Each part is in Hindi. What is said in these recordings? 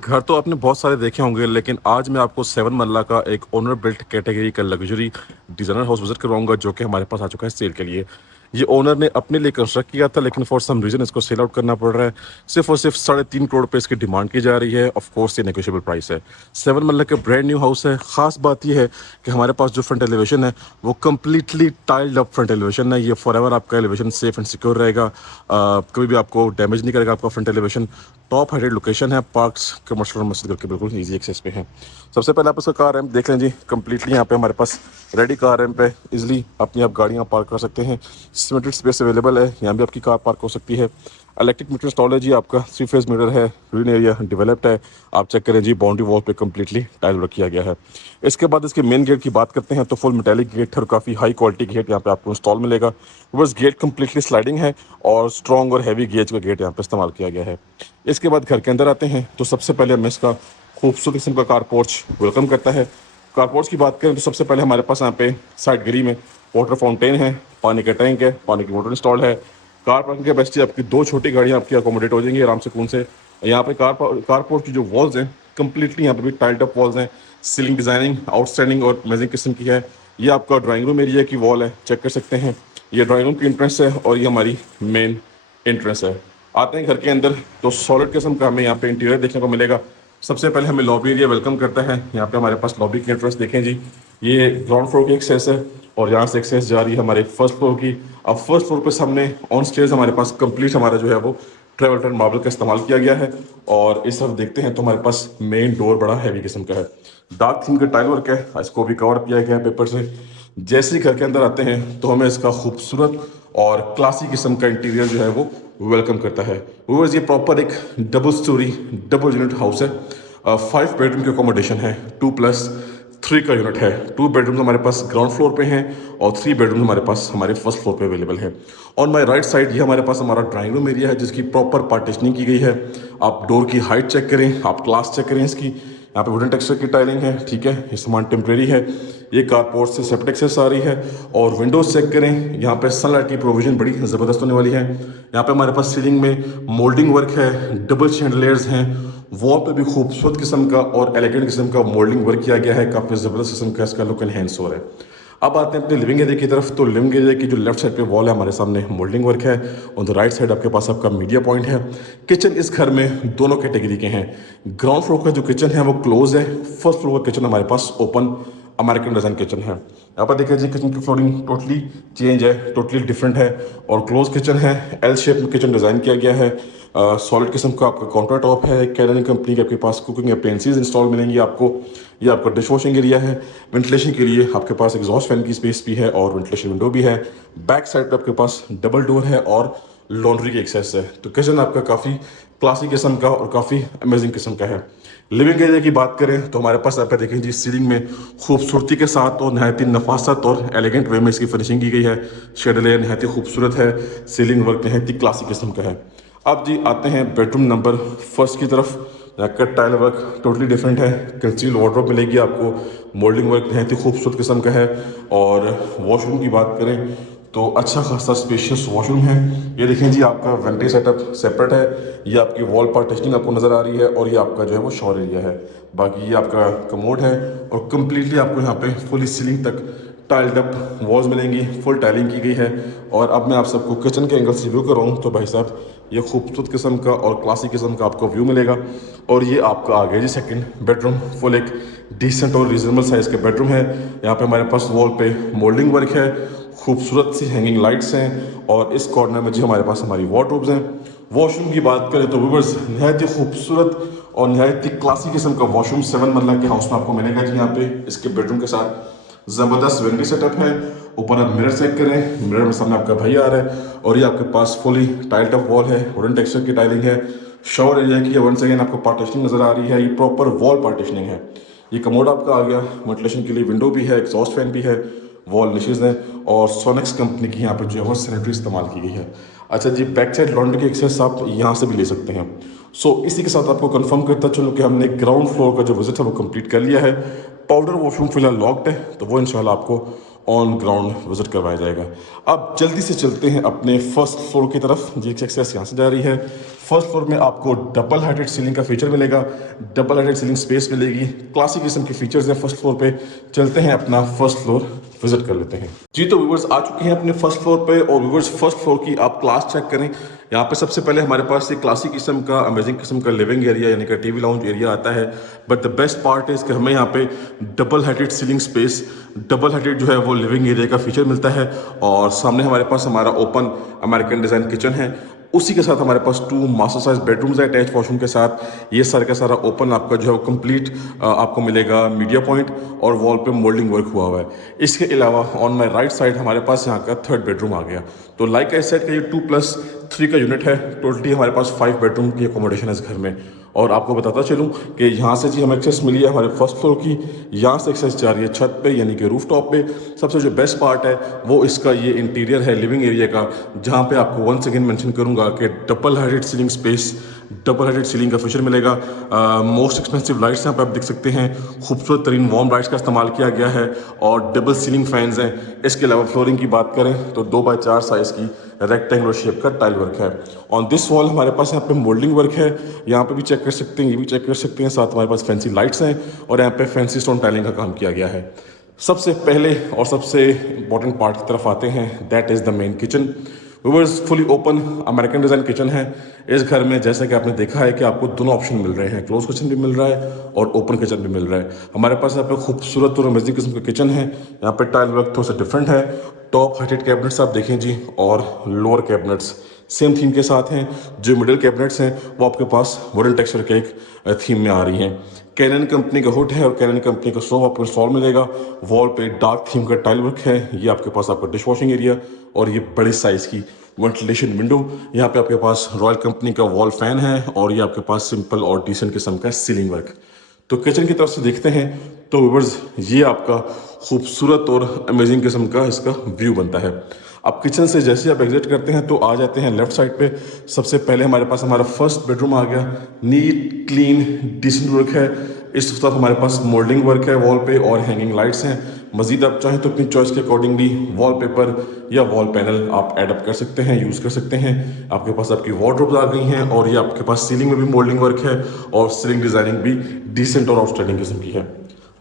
घर तो आपने बहुत सारे देखे होंगे, लेकिन आज मैं आपको 7 मरला का एक ओनर बिल्ट कैटेगरी का लग्जरी डिज़ाइनर हाउस विजिट करवाऊंगा, जो कि हमारे पास आ चुका है सेल के लिए। ये ओनर ने अपने लिए कंस्ट्रक्ट किया था, लेकिन फॉर सम रीज़न इसको सेल आउट करना पड़ रहा है। सिर्फ और सिर्फ 3.5 करोड़ रुपये इसकी डिमांड की जा रही है। ऑफ कोर्स ये नेगोशिएबल प्राइस है। 7 मरला का ब्रांड न्यू हाउस है। ख़ास बात यह है कि हमारे पास जो फ्रंट एलिवेशन है वो completely tiled up front elevation है। ये फॉर एवर आपका एलिवेशन सेफ एंड सिक्योर रहेगा। कभी भी आपको डैमेज नहीं करेगा आपका front elevation. Top heighted location है, पार्क्स कमर्शियल मस्जिद करके बिल्कुल ईजी एक्सेस पे है। सबसे पहले आप इसका कार रैम्प देख लें जी। कम्प्लीटली यहाँ पे हमारे पास रेडी कार रैम्प है। इजीली अपनी आप गाड़ियाँ पार्क कर सकते हैं। सिमेट्रिक स्पेस अवेलेबल है, यहाँ भी आपकी कार पार्क हो सकती है। इलेक्ट्रिक मीटर इंस्टॉल है जी, आपका 3 फेज मीटर है। ग्रीन एरिया डेवलप्ड है। आप चेक करें जी, बाउंड्री वॉल पे कम्प्लीटली टाइल वर्क किया गया है। इसके बाद इसके मेन गेट की बात करते हैं तो फुल मेटेलिक गेट है और काफ़ी हाई क्वालिटी गेट यहाँ पे आपको इंस्टॉल मिलेगा। बस गेट कम्प्लीटली स्लाइडिंग है और स्ट्रॉन्ग और हैवी गेज का गेट यहाँ पे इस्तेमाल किया गया है। इसके बाद घर के अंदर आते हैं तो सबसे पहले हमें इसका खूबसूरत किस्म का कार पोर्च वेलकम करता है। कार पोर्च की बात करें तो सबसे पहले हमारे पास यहाँ पे साइड ग्री में वाटर फाउंटेन है, पानी का टैंक है, पानी की मोटर इंस्टॉल है। कार पार्किंग कैपेसिटी आपकी 2 छोटी गाड़ियाँ आपकी अकोमोडेट हो जाएंगी आराम से कौन से। यहाँ पे कार पोर्च की जो वॉल्स हैं कम्प्लीटली यहाँ पे भी टाइल्ड अप वॉल्स हैं। सीलिंग डिज़ाइनिंग आउटस्टैंडिंग और अमेजिंग किस्म की है। ये आपका ड्राइंग रूम एरिया की वॉल है, चेक कर सकते हैं। ये ड्राइंग रूम की एंट्रेंस है और ये हमारी मेन एंट्रेंस है। आते हैं घर के अंदर तो सॉलिड किस्म का हमें यहाँ पे इंटीरियर देखने को मिलेगा। सबसे पहले हमें लॉबी एरिया वेलकम करता है। यहाँ पे हमारे पास लॉबी की एंट्रेंस देखें जी। ये ग्राउंड फ्लोर की एक्सेस है और यहाँ से एक्सेस जा रही है हमारे फर्स्ट फ्लोर की। अब फर्स्ट फ्लोर पे सामने ऑन स्टेज हमारे पास कंप्लीट हमारा जो है वो ट्रेवल टर्न मार्बल का इस्तेमाल किया गया है। और इस तरफ देखते हैं तो हमारे पास मेन डोर बड़ा हैवी किस्म का है। डार्क थीम का टाइल वर्क है, इसको भी कवर किया गया है पेपर से। जैसे ही घर के अंदर आते हैं तो हमें इसका खूबसूरत और क्लासी किस्म का इंटीरियर जो है वो वेलकम करता है। व्यूअर्स, ये प्रॉपर एक double storey double unit house है। 5 बेडरूम की अकोमोडेशन है, 2+3 का यूनिट है। 2 बेडरूम हमारे पास ग्राउंड फ्लोर पे हैं और 3 बेडरूम हमारे पास हमारे फर्स्ट फ्लोर पे अवेलेबल है। ऑन माय राइट साइड ये हमारे पास हमारा ड्राइंग रूम एरिया है, जिसकी प्रॉपर पार्टीशनिंग की गई है। आप डोर की हाइट चेक करें, आप क्लास चेक करें इसकी। यहाँ पे वुडन टेक्सचर की टाइलिंग है, ठीक है, ये सामान टेम्प्रेरी है। ये कारपोर्ट से सेप्टिक एक्सेस आ रही है और विंडोज चेक करें, यहाँ पे सनलाइट की प्रोविजन बड़ी ज़बरदस्त होने वाली है। यहाँ पे हमारे पास सीलिंग में मोल्डिंग वर्क है, डबल शैंडलियर्स हैं। वॉल पे भी खूबसूरत किस्म का और एलिगेंट किस्म का मोल्डिंग वर्क किया गया है। काफ़ी ज़बरदस्त किस्म का इसका लुक एनहेंस हो रहा है। अब आते हैं अपने लिविंग एरिया की तरफ। तो लिविंग एरिया की जो लेफ्ट साइड पे वॉल है हमारे सामने मोल्डिंग वर्क है। ऑन द राइट साइड आपके पास आपका मीडिया पॉइंट है। किचन इस घर में दोनों कैटेगरी के हैं। ग्राउंड फ्लोर का जो किचन है वो क्लोज है। फर्स्ट फ्लोर का किचन हमारे पास ओपन अमेरिकन डिजाइन किचन है। यहाँ पर देखिए जी, किचन की फ्लोरिंग टोटली चेंज है, टोटली डिफरेंट है और क्लोज किचन है। एल शेप में किचन डिज़ाइन किया गया है। सॉलिड किस्म का आपका काउंटर टॉप है। कैनन कंपनी के आपके पास कुकिंग अप्लायंसेस इंस्टॉल मिलेंगी आपको। ये आपका डिश वॉशिंग एरिया है। वेंटिलेशन के लिए आपके पास एग्जॉस्ट फैन की स्पेस भी है और वेंटिलेशन विंडो भी है। बैक साइड पे आपके पास डबल डोर है और लॉन्ड्री की एक्सेस है। तो किचन आपका काफ़ी क्लासी किस्म का और काफ़ी अमेजिंग किस्म का है। लिविंग एरिया की बात करें तो हमारे पास आप देखें जी, सीलिंग में खूबसूरती के साथ और नहायती नफासत और एलिगेंट वे में इसकी फिनिशिंग की गई है। शेडले नहायती खूबसूरत है। सीलिंग वर्क नहायती क्लासी किस्म का है। अब जी आते हैं बेडरूम नंबर फर्स्ट की तरफ। यहाँ का टाइल वर्क टोटली डिफरेंट है। कंसील वार्डरोब मिलेगी आपको। मोल्डिंग वर्क नहायती खूबसूरत किस्म का है। और वॉशरूम की बात करें तो अच्छा खासा स्पेशियस वॉशरूम है। ये देखें जी, आपका वेंटी सेटअप सेपरेट है। ये आपकी वॉल पार्टीशनिंग आपको नज़र आ रही है और ये आपका जो है वो शॉवर एरिया है। बाकी ये आपका कमोड है और कम्प्लीटली आपको यहाँ पे फुली सीलिंग तक टाइल्ड अप वॉल्स मिलेंगी। फुल टाइलिंग की गई है। और अब मैं आप सबको किचन के एंगल से व्यू कर रहा हूँ तो भाई साहब ये खूबसूरत किस्म का और क्लासिक किस्म का आपको व्यू मिलेगा। और ये आपका आ गया जी सेकंड बेडरूम। फुल एक डिसेंट और रीजनेबल साइज़ का बेडरूम है। यहाँ पे हमारे पास वॉल पे मोल्डिंग वर्क है, खूबसूरत सी हैंगिंग लाइट्स हैं और इस कॉर्नर में जी हमारे पास हमारी वार्डरोब्स हैं। वॉशरूम की बात करें तो व्यूअर्स नहायत ही खूबसूरत और नहायत ही क्लासी किस्म का वॉशरूम 7 मरला के हाउस में आपको मिलेगा जी। यहाँ पे इसके बेडरूम के साथ ज़बरदस्त वेंटी सेटअप है। ऊपर आप मिरर चेक करें, मिरर में सामने आपका भाई आ रहा है और ये आपके पास फुली टाइल्ड अप वॉल है, वुडन टेक्सचर की टाइलिंग है। शॉवर एरिया की वन सेकेंड आपको पार्टीशनिंग नज़र आ रही है। ये प्रॉपर वॉल पार्टीशनिंग है। ये कमोड आपका आ गया। वेंटिलेशन के लिए विंडो भी है, एग्जॉस्ट फैन भी है, वॉल निशेज हैं और सोनेक्स कंपनी की यहाँ पर जो है वो सैनिटरी इस्तेमाल की गई है। अच्छा जी, बैक साइड लॉन्ड्री की एक्सेस आप यहाँ से भी ले सकते हैं। इसी के साथ आपको कंफर्म करता चलूँ कि हमने ग्राउंड फ्लोर का जो विजिट है वो कंप्लीट कर लिया है। पाउडर वॉशरूम फिलहाल लॉक्ड है तो वो इंशाल्लाह आपको ऑन ग्राउंड विजिट करवाया जाएगा। अब जल्दी से चलते हैं अपने फर्स्ट फ्लोर की तरफ। जी एक्सेस यहाँ से जा रही है। फर्स्ट फ्लोर में आपको डबल हाइटेड सीलिंग का फीचर मिलेगा, डबल हाइटेड सीलिंग स्पेस मिलेगी, क्लासिक किस्म के फीचर्स हैं फर्स्ट फ्लोर पे। चलते हैं अपना फर्स्ट फ्लोर विजिट कर लेते हैं जी। तो व्यूवर्स आ चुके हैं अपने फर्स्ट फ्लोर पे, और व्यूवर्स फर्स्ट फ्लोर की आप क्लास चेक करें। यहाँ पे सबसे पहले हमारे पास एक क्लासिक किस्म का अमेजिंग किस्म का लिविंग एरिया यानी कि टीवी लाउंज एरिया आता है। But the best part is कि हमें यहाँ पे double heighted ceiling space, double heighted जो है वो लिविंग एरिया का फीचर मिलता है। और सामने हमारे पास हमारा ओपन अमेरिकन डिज़ाइन किचन है, उसी के साथ हमारे पास 2 मास्टर साइज बेडरूम्स है अटैच वॉशरूम के साथ। ये सारा का सारा ओपन आपका जो है वो कंप्लीट आपको मिलेगा मीडिया पॉइंट, और वॉल पे मोल्डिंग वर्क हुआ हुआ है। इसके अलावा ऑन माय राइट साइड हमारे पास यहाँ का 3rd बेडरूम आ गया। तो लाइक आई सेड का ये 2+3 का यूनिट है। टोटली हमारे पास 5 बेडरूम की अकोमोडेशन है इस घर में। और आपको बताता चलूँ कि यहाँ से जी हमें एक्सेस मिली है हमारे फर्स्ट फ्लोर की, यहाँ से एक्सेस जा रही है छत पे यानी कि रूफ टॉप पे। सबसे जो बेस्ट पार्ट है वो इसका ये इंटीरियर है लिविंग एरिया का, जहाँ पे आपको वंस अगेन मेंशन करूँगा कि double heighted ceiling space, double heighted ceiling का फीचर मिलेगा। मोस्ट एक्सपेंसिव लाइट्स यहाँ पे आप देख सकते हैं, खूबसूरत तरीन वार्म लाइट्स का इस्तेमाल किया गया है, और डबल सीलिंग फैंस हैं। इसके अलावा फ्लोरिंग की बात करें तो 2x4 साइज़ की रेक्टेंगुलर शेप का टाइल वर्क है। ऑन दिस वॉल हमारे पास यहाँ पे मोल्डिंग वर्क है, यहाँ पे भी चेक कर सकते हैं, ये भी चेक कर सकते हैं। साथ हमारे पास फैंसी लाइट्स हैं, और यहाँ पे फैंसी स्टोन टाइलिंग का काम किया गया है। सबसे पहले और सबसे इंपॉर्टेंट पार्ट की तरफ आते हैं, that is the main kitchen. Viewers fully open American design kitchen है इस घर में। जैसा कि आपने देखा है कि आपको दोनों ऑप्शन मिल रहे हैं, क्लोज किचन भी मिल रहा है और ओपन किचन भी मिल रहा है। हमारे पास यहाँ पे खूबसूरत और अमेजिंग किस्म का किचन है। यहाँ पे टाइल वर्क थोड़ा सा डिफरेंट है। टॉप हाइटेड कैबिनेट्स आप देखें जी, और लोअर कैबिनेट्स सेम थीम के साथ हैं। जो मिडिल कैबिनेट्स हैं वो आपके पास वुडन टेक्सचर के एक थीम में आ रही हैं। कैनन कंपनी का हुड है और कैनन कंपनी का स्टोव आपको इंस्टॉल मिलेगा। वॉल पे डार्क थीम का टाइल वर्क है। ये आपके पास आपका डिश वॉशिंग एरिया, और ये बड़ी साइज़ की वेंटिलेशन विंडो। यहाँ पे आपके पास रॉयल कंपनी का वॉल फैन है, और ये आपके पास सिंपल और डिसेंट किस्म का सीलिंग वर्क। तो किचन की तरफ से देखते हैं तो व्यूअर्स ये आपका खूबसूरत और अमेजिंग किस्म का इसका व्यू बनता है। अब किचन से जैसे आप एग्जिट करते हैं तो आ जाते हैं लेफ्ट साइड पे। सबसे पहले हमारे पास हमारा फर्स्ट बेडरूम आ गया। नीट क्लीन डिसेंट वर्क है। इस तरफ हमारे पास मोल्डिंग वर्क है वॉल पे, और हैंगिंग लाइट्स हैं। मजीद आप चाहें तो अपनी चॉइस के अकॉर्डिंगली वॉलपेपर या वॉल पैनल आप एडअप कर सकते हैं, यूज़ कर सकते हैं। आपके पास आपकी वार्डरोब्स आ गई हैं, और ये आपके पास सीलिंग में भी मोल्डिंग वर्क है, और सीलिंग डिज़ाइनिंग भी डिसेंट और आउटस्टैंडिंग किस्म की है।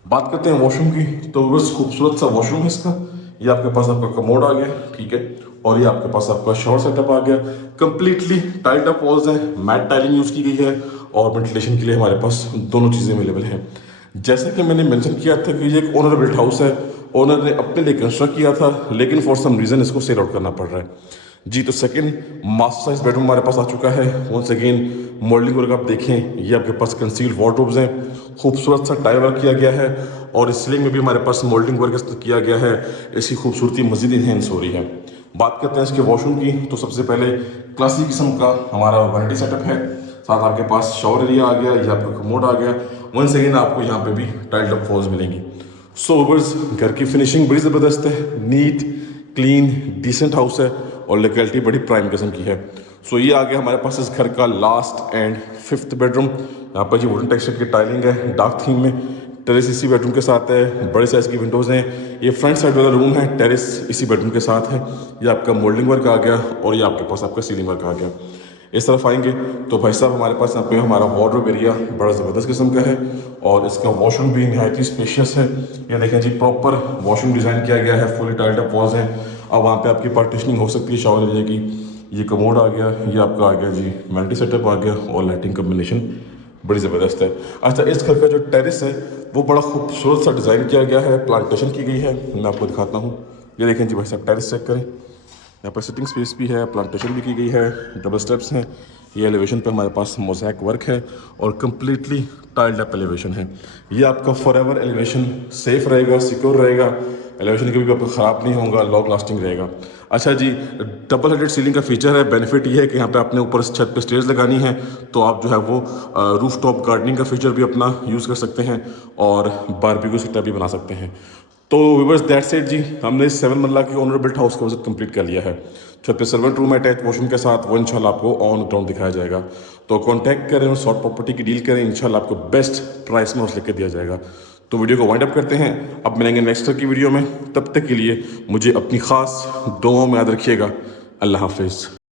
बात करते हैं वॉशरूम की, तो बस खूबसूरत सा वॉशरूम है इसका। ये आपके पास आपका कमोड आ गया, ठीक है, और ये आपके पास आपका शॉवर सेटअप आ गया। कंप्लीटली टाइल्ड अप वॉल्स हैं, मैट टाइलिंग यूज़ की गई है, और वेंटिलेशन के लिए हमारे पास दोनों चीज़ें अवेलेबल हैं। जैसा कि मैंने मेंशन किया था कि ये एक ओनर बिल्ट हाउस है, ओनर ने अपने लिए कंस्ट्रक्ट किया था, लेकिन फॉर सम रीज़न इसको सेल आउट करना पड़ रहा है जी। तो सेकंड मास्टर साइज बेडरूम हमारे पास आ चुका है। वंस अगेन मोल्डिंग वर्क आप देखें, ये आपके पास कंसील्ड वार्डरोब्स हैं, खूबसूरत सा टाइल वर्क किया गया है, और सीलिंग में भी हमारे पास मोल्डिंग वर्क किया गया है। इसकी खूबसूरती मजीद इन्हेंस हो रही है। बात करते हैं इसके वॉशरूम की, तो सबसे पहले क्लासिक किस्म का हमारा वैनिटी सेटअप है। साथ आपके पास शॉवर एरिया आ गया, ये आपका कमोड आ गया। वंस अगेन आपको यहाँ पे भी टाइल्ड अप वॉल्स मिलेंगी। सो व्यूअर्स घर की फिनिशिंग बड़ी ज़बरदस्त है, नीट क्लीन डिसेंट हाउस है, और लोकेलिटी बड़ी प्राइम किस्म की है। सो ये आ गया हमारे पास इस घर का लास्ट एंड 5th बेडरूम। यहाँ पर जी वुडन टेक्सचर की टाइलिंग है डार्क थीम में। टेरेस इसी बेडरूम के साथ है, बड़े साइज़ की विंडोज़ हैं। ये फ्रंट साइड वाला रूम है, टेरेस इसी बेडरूम के साथ है। ये आपका मोल्डिंग वर्क आ गया, और ये आपके पास आपका सीलिंग वर्क आ गया। इस तरफ आएंगे तो भाई साहब हमारे पास यहाँ पे हमारा वार्डरोब एरिया बड़ा ज़बरदस्त किस्म का है, और इसका वॉशरूम भी नहायत ही स्पेशियस है। ये देखें जी प्रॉपर वॉशरूम डिज़ाइन किया गया है, फुली टाइल्ड अप वॉल्स हैं। अब वहाँ पे आपकी पार्टीशनिंग हो सकती है शावर एरिया की। ये कमोड आ गया, ये आपका आ गया जी वैनिटी सेटअप आ गया, और लाइटिंग कम्बिनेशन बड़ी ज़बरदस्त है। अच्छा, इस घर का जो टेरेस है वो बड़ा खूबसूरत सा डिज़ाइन किया गया है, प्लांटेशन की गई है। मैं आपको दिखाता हूँ। ये देखें जी भाई साहब टेरेस चेक करें, यहाँ पर सिटिंग स्पेस भी है, प्लांटेशन भी की गई है, डबल स्टेप्स हैं। ये एलिवेशन पे हमारे पास मोज़ैक वर्क है, और कम्प्लीटली टाइल्ड अप एलिवेशन है। ये आपका फॉरएवर एलिवेशन सेफ रहेगा, सिक्योर रहेगा, एलिवेशन कभी भी आपका ख़राब नहीं होगा, लॉन्ग लास्टिंग रहेगा। अच्छा जी, डबल हेडेड सीलिंग का फीचर है। बेनिफिट ये है कि यहाँ पे आपने ऊपर छत पे स्टेयर्स लगानी है, तो आप जो है वो रूफ टॉप गार्डनिंग का फीचर भी अपना यूज़ कर सकते हैं, और बारबेक्यू सेटअप भी बना सकते हैं। तो व्यूअर्स दैट्स इट जी, हमने 7 मरला की ओनर बिल्ट हाउस का विजिट कंप्लीट कर लिया है। छत पे सर्वेंट रूम है अटैच वॉशरूम के साथ, वो इंशाल्लाह आपको ऑन ग्राउंड दिखाया जाएगा। तो कांटेक्ट करें और शॉर्ट प्रॉपर्टी की डील करें, इंशाल्लाह आपको बेस्ट प्राइस में हाउस लेकर दिया जाएगा। तो वीडियो को वाइंड अप करते हैं, अब मिलेंगे नेक्स्ट की वीडियो में। तब तक के लिए मुझे अपनी खास दुआओं में याद रखिएगा। अल्लाह हाफिज़।